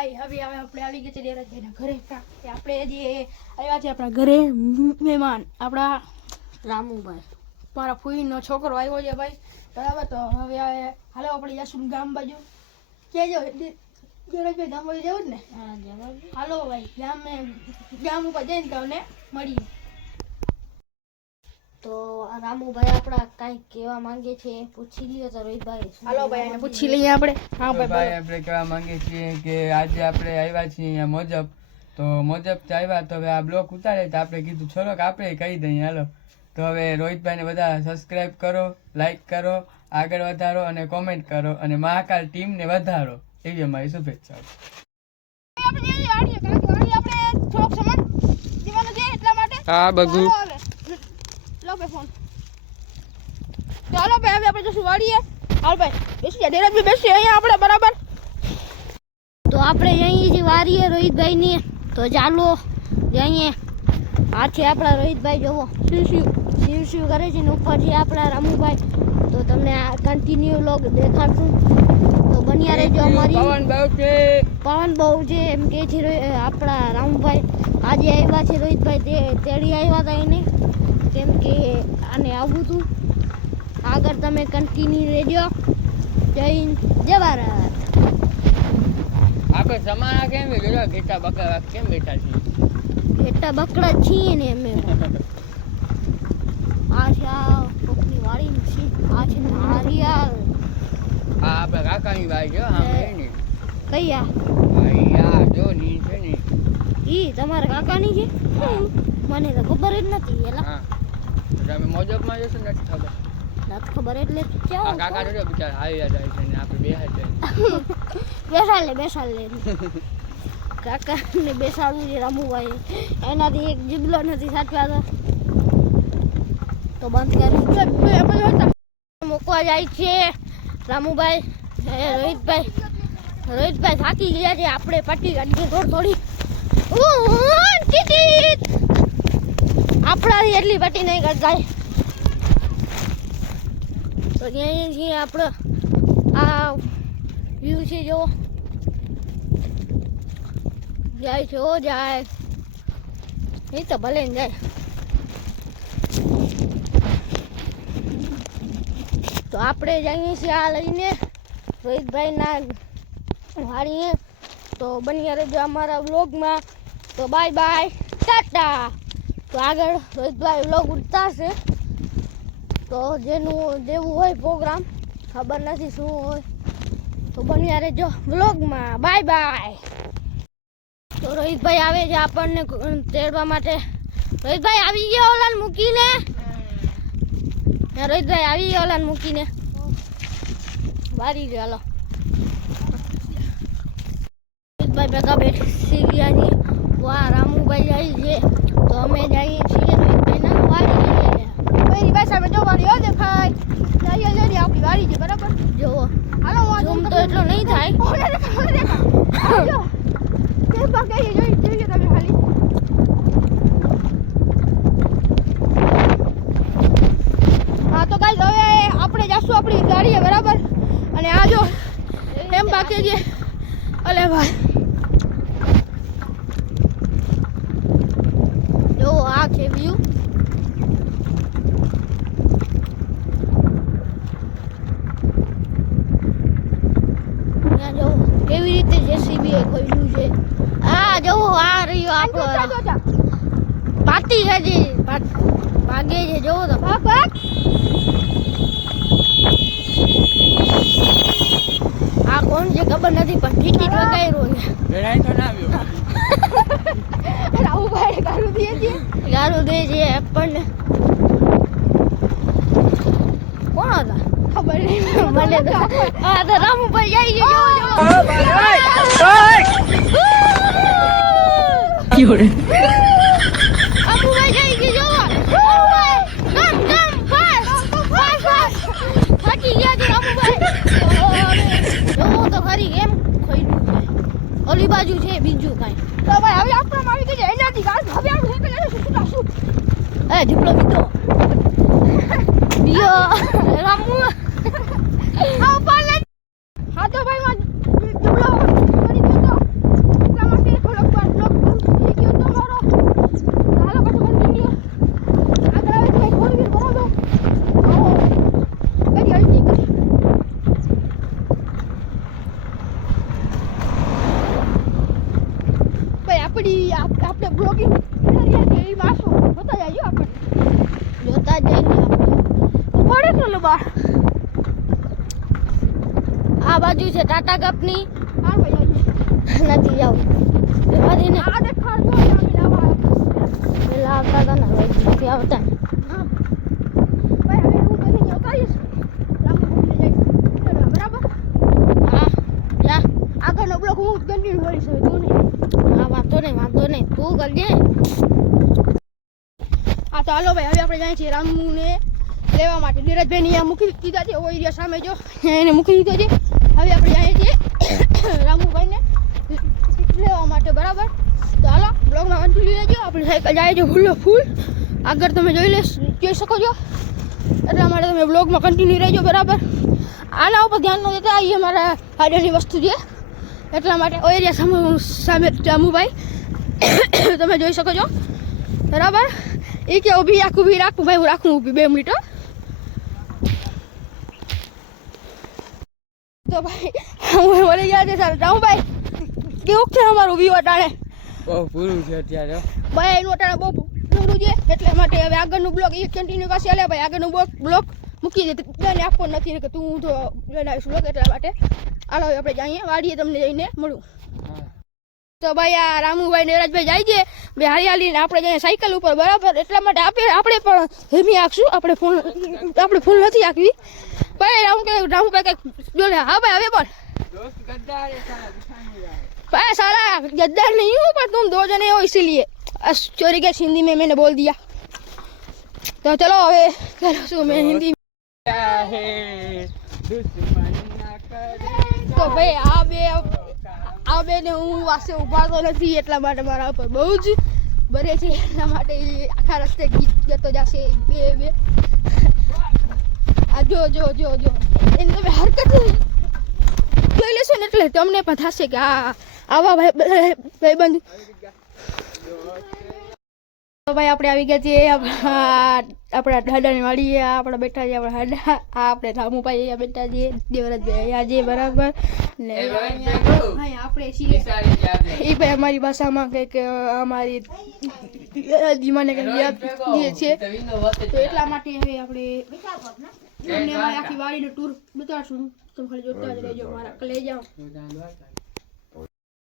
ભાઈ હવે આપણે આવી ગયા છે ધીરજભાઈના ઘરે. આપણે જે આવ્યા છે આપણા ઘરે મહેમાન આપણા રામુભાઈ, મારા ફૂઈનો છોકરો આવ્યો છે ભાઈ. બરાબર, તો હવે હાલો આપણે જશું ગામ બાજુ. ક્યાં જાવ ધીરજભાઈ? ગામ બાજુ જવું જ ને? હા જવાબ. હાલો ભાઈ ગામ ઉપર જઈને તમને મળીએ. તો આ રામુભાઈ આપણા કાંઈક કહેવા માંગે છે, પૂછી લ્યો તો રોહિતભાઈ. હાલો ભાઈ એને પૂછી લઈએ આપણે. હા ભાઈ આપણે કહેવા માંગીએ છીએ કે આજે આપણે આવ્યા છીએ અહીંયા મોજબ. તો મોજબથી આવ્યા તો હવે આ બ્લોક ઉતારે તો આપણે કીધું ચલો કે આપણે કહી દઈએ. હાલો તો હવે રોહિતભાઈને બધા સબસ્ક્રાઈબ કરો, લાઈક કરો, આગળ વધારો અને કોમેન્ટ કરો અને મહાકાલ ટીમને વધારો એવી અમારી શુભેચ્છાઓ. હા બગુ ચાલો ભાઈ હવે આપણે જશું વાડીએ. હાલ ભાઈ બેસી જા ધીરજભાઈ, બેસી અહીંયા આપણે બરાબર. તો આપણે અહીં વારીએ રોહિતભાઈની. તો ચાલો જઈએ. આ છે આપણા રોહિતભાઈ, જોવો શિવ કરે છે ને ઉપર છે આપણા રામુભાઈ. તો તમને આ કન્ટિન્યુ લોગ દેખાડશું, તો બન્યા રહેજો અમારી. પવન બહુ છે એમ કે છે આપણા રામુભાઈ. આજે આવ્યા છે રોહિતભાઈ, તેડી આવ્યા હતા એને, કેમ કે આને આવવું હતું. આગળ તમે કન્ટિન્યુ રહેજો. જય ભારત. આપણે સમાના કેમ જોજો ઘેટા બકરા કેમ બેઠા છીએ? ઘેટા બકરા છીએ ને અમે. આ છે આ કોકની વાડી છે. આ છે નારિયેળ. આ આપણા કાકાની ભાઈ જો હા એની. કયા? અહીંયા જો ની છે ને. ઈ તમારા કાકાની છે? મને તો ખબર જ નથી. એલા હા તમે મોજબમાં જશો ને ખબર નથી ખબર એટલે આ કાકા જોજો બિચારા આવ્યા જાય છે ને આપણે બેસાડ લે કાકાને બેસાડવું છે રામુભાઈ. એનાથી એક જીબલો નથી સાચવાતો તો બંધ કરી મૂકવા જાય છે રામુભાઈ. રોહિતભાઈ થાકી ગયા છે. આપણે પટ્ટી કાઢીએ થોડી આપણાથી એટલી પટ્ટી નહીં કરતા. તો ત્યાં છીએ આપણે. આ વ્યૂ છે જો, જાય છે ઓ જાય. એ તો ભલે ને જાય. તો આપણે જઈએ છીએ આ લઈને રોહિતભાઈના વાડીએ. તો બન્યા રહેજો અમારા વ્લોગમાં. તો બાય બાય, ટાટા. તો આગળ રોહિતભાઈ વ્લોગ ઉતારશે. તો જેવું હોય પ્રોગ્રામ, ખબર નથી શું હોય, તો બન્યા રહેજો વ્લોગમાં. Bye bye. તો રોહિતભાઈ આવે છે આપણને તેડવા માટે. રોહિતભાઈ આવી ગયા ઓલાને મૂકીને. રોહિતભાઈ આવી ગયા ઓલાને મૂકીને વારી ગયો. હાલો રોહિતભાઈ ભેગા બેસી ગયા છીએ. વાહ રામુભાઈ જાય છે. તો અમે જઈએ છીએ રોહિતભાઈના વાડી. મારી પાસે અમે જો વાડી હો દેખાય. આપણી વાડી છે બરાબર. જોવો હાલો ઝૂમ તો એટલો નહીં થાય. હા તો ગાઈસ હવે આપણે જાશું આપણી ગાડીએ બરાબર. અને આ જો એમ બાકી છે. અલે ભાઈ જો આ છે વ્યૂ. જો કેવી રીતે જેસીબી એ ખોલ્યું છે. આ જો આ રહ્યો આપણો પાટી હજી ભાગે છે. જોવો તો આ કોણ છે ખબર નથી, પણ ટિકિટ લગાવ્યો છે. રાહુભાઈ ગારું દે છે. ગારું દે છે આપણને. કોણ હતા ખબર નહીં મને તો. આ તો રામુભાઈ જાય છે. રામુભાઈ જાય છે. જોવો થાકી ગયા છે રામુભાઈ. જોવો તો ખરી કેમ ખોલ્યું છે. ઓલી બાજુ છે બીજું કાંઈ. તો ભાઈ હવે આપણામાં આવી ગઈ છે એનાથી ગાડી. હવે આપણે શું એ ઢીપલો મિત્રો બીયો રામુ. હા તો ભાઈ માં જુબલો કરી દો. આ બાજુ છે ટાટા કંપની. હા ભાઈ નથી જવું ને આ દેખાડજો અમે લાવવા પેલા આવતા હતા ને હવે નથી આવતા. હા ભાઈ હવે હું કરીને ઉતારીશ રામુ લઈ જાય બરાબર. હા જા. આગળનો બ્લોક હું કન્ટિન્યુ કરીશ હવે તું નહીં. હા વાંધો નહીં તું કરજે. હા તો હાલો ભાઈ હવે આપણે જાય છીએ રામુને લેવા માટે. ધીરજભાઈ અહીંયા મૂકી દીધા છે. ઓય રહ્યા સામે જો એને મૂકી દીધો છે. હવે આપણે જઈએ છીએ રામુભાઈને લેવા માટે બરાબર. તો હાલો બ્લોગમાં કન્ટિન્યુ રહેજો. આપણે સાયકલ જાય છે ફૂલ આગળ તમે જોઈ શકો છો. એટલા માટે તમે બ્લોગમાં કન્ટિન્યુ રહેજો બરાબર. આના ઉપર ધ્યાન ન દેતા. એ અમારા ફાયદાની વસ્તુ છે એટલા માટે. ઓય રહ્યા સામે રામુભાઈ તમે જોઈ શકો છો બરાબર. એ કે ઊભી રાખું ભાઈ હું રાખું ઊભી 2 મિનિટ. તો ભાઈ હું મળી ગયા છે સર રામુભાઈ કેવું છે અમારું વ્યૂ અટાણે? બહુ પૂરું છે અત્યારે. ભાઈ એનું અટાણે બહુ પૂરું છે એટલા માટે હવે આગળનું બ્લોગ એ કન્ટિન્યુ પાસે હાલે ભાઈ. આગળનું બ્લોગ મૂકી દે તને આપવો નથી ને કે તું તો લઈને આવીશ બ્લોગ એટલા માટે. હાલો આપણે જઈએ વાડીએ તમને જઈને મળું. તો ભાઈ આ રામુભાઈ નજરાજભાઈ જાય છે બે હાલીને આપણે જઈએ સાયકલ ઉપર બરાબર. એટલા માટે આપણે પણ હેમી આખશું. આપણે ફોન નથી આખવી ભાઈ. રામુભાઈ કંઈક બોલે. હા ભાઈ હવે બોલ. भाई साला गद्दार नहीं हूँ पर तुम 2 जने हो इसीलिए चोरी के हिंदी में मैंने बोल दिया. तो चलो હવે કરો શું મેં હિન્દી. તો ભાઈ આ બે ને હું વાસે ઉભાતો નથી એટલા માટે મારા ઉપર બહુ જ બરે છે. એટલા માટે આખા રસ્તે ગીત જતો જશે બે આ જો એની તમે હરકત જોઈ લેશો ને એટલે તમને પણ થશે કે આવા ભાઈબંધ. તો ભાઈ આપણે આવી ગયા છીએ આપણા દાદાની વાડીએ. આપણા બેઠા છીએ આપણા દાદા. આપણે રામુભાઈ અહીંયા બેઠા છીએ. દેવરાજભાઈ અહીંયા છે બરાબર ને આપણે છીએ એ ભાઈ અમારી ભાષામાં કંઈક અમારી દીમાને કંઈક યાદ છે. તો એટલા માટે હવે આપણે તમને આખી વાડીનું ટૂર બતાડશું. તમે ખાલી જોતા જ રહેજો મારા લઈ જાઓ.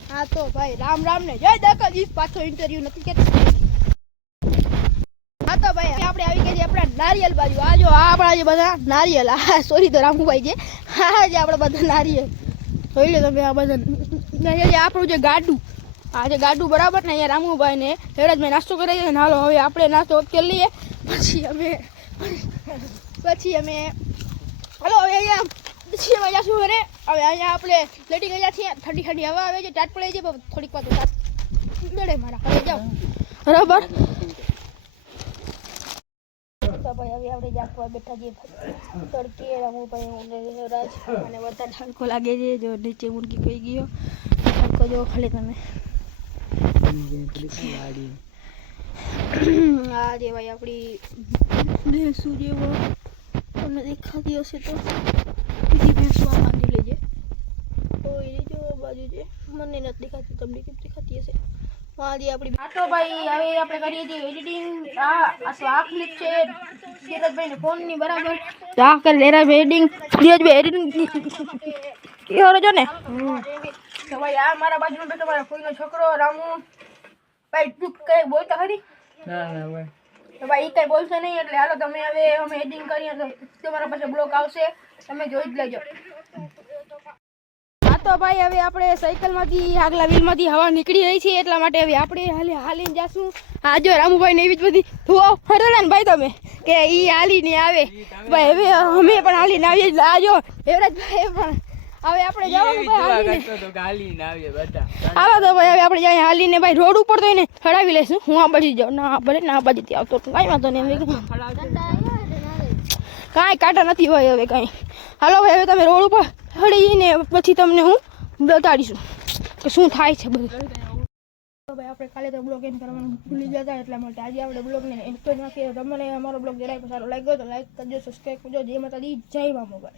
હા તો ભાઈ રામ ને જય દ્વારકાધીશ. પાછો ઇન્ટરવ્યુ નથી કેતો. હા તો ભાઈ આપણે આવી ગયા છે આપણા નારિયેલ બાજુ. આ જો આપણા જે બધા નારિયેલ. સોરી તો રામુભાઈ છે. હા જે આપણા બધા નારિયેલ જોઈ લો તમે. આ બધા આપણું જે ગાડું આ જે ગાડું બરાબર ને અહીંયા રામુભાઈ ને હેરાજભાઈ નાસ્તો કરી છે. હાલો હવે આપણે નાસ્તો કરી લઈએ પછી અમે હાલો હવે અહીંયા પછી અમે જશું ઘરે. હવે અહીંયા આપણે લેટી ગયા છીએ. ઠંડી હવા આવે છે. ટાટ પડે છે થોડીક વાર તો મેળે મારા હવે જાઓ બરાબર. તો ભાઈ હવે આપણે જાગવા બેઠા છીએ તડકે. રામુભાઈ રાજ અને વરસાદ ઠાડકો લાગે છે. જો નીચે મુરગી કહી ગયો ઠાડકો જો ખાલી તમે આ જે ભાઈ આપણી ભેંસું જેવો તમને દેખાતી હશે તો બીજી ભેંસું આ બાંધી લેજે. તો એ જો બાજુ છે મને નથી દેખાતી તમને કેમ દેખાતી હશે. વાંધી આપણી તો ભાઈ હવે આપણે કરીએ છીએ એડિટિંગ. આ ક્લિપ છે ધીરજભાઈને ફોનની બરાબર. તો આ કરી ધીરજભાઈ એડિટિંગ કેવો છો ને. તો ભાઈ આ મારા બાજુમાં બેઠો મારા કોઈનો છોકરો રામુ. ભાઈ તું કઈ બોલતા ખરી? ના ભાઈ. તો ભાઈ કઈ બોલશે નહીં એટલે હાલો તમે હવે અમે એડિટિંગ કરીએ તો તમારા પાસે બ્લોગ આવશે તમે જોઈ જ લેજો. હા તો ભાઈ હવે આપણે સાયકલમાંથી આગલા વ્હીલમાંથી હવા નીકળી રહી છે એટલા માટે હવે આપણે હાલીને જાશું. હા જો રામુભાઈ ને એવી જ બધી હરેલા ને ભાઈ તમે કે એ હાલીને આવે ભાઈ. હવે અમે પણ હાલીને આવીએ. આ જો એવરાજભાઈ પણ હવે આપણે જવાનું ભાઈ હાલો. તો ભાઈ હવે આપણે જાય હાલીને ભાઈ રોડ ઉપર તો એને હડાવી લઈશું. હું આ બાજુ જાઉં ના ભલે ના આ બાજુથી આવતો કાંઈ વાંધો નહીં. કાંઈ કાંટા નથી ભાઈ હવે કાંઈ. હાલો ભાઈ હવે તમે રોડ ઉપર હળીને પછી તમને હું બતાડીશું કે શું થાય છે બધું. તો ભાઈ આપણે કાલે તો બ્લોગ એન્ડ કરવાનું ભૂલી જતા એટલા માટે આજે આપણે બ્લોગને એન્ડ કરી નાખીએ. તમને અમારો બ્લોગ જરાય સારો લાગ્યો તો લાઈક કરજો, સબસ્ક્રાઈબ કરજો. જય માતાજી, જય મા મોગલ.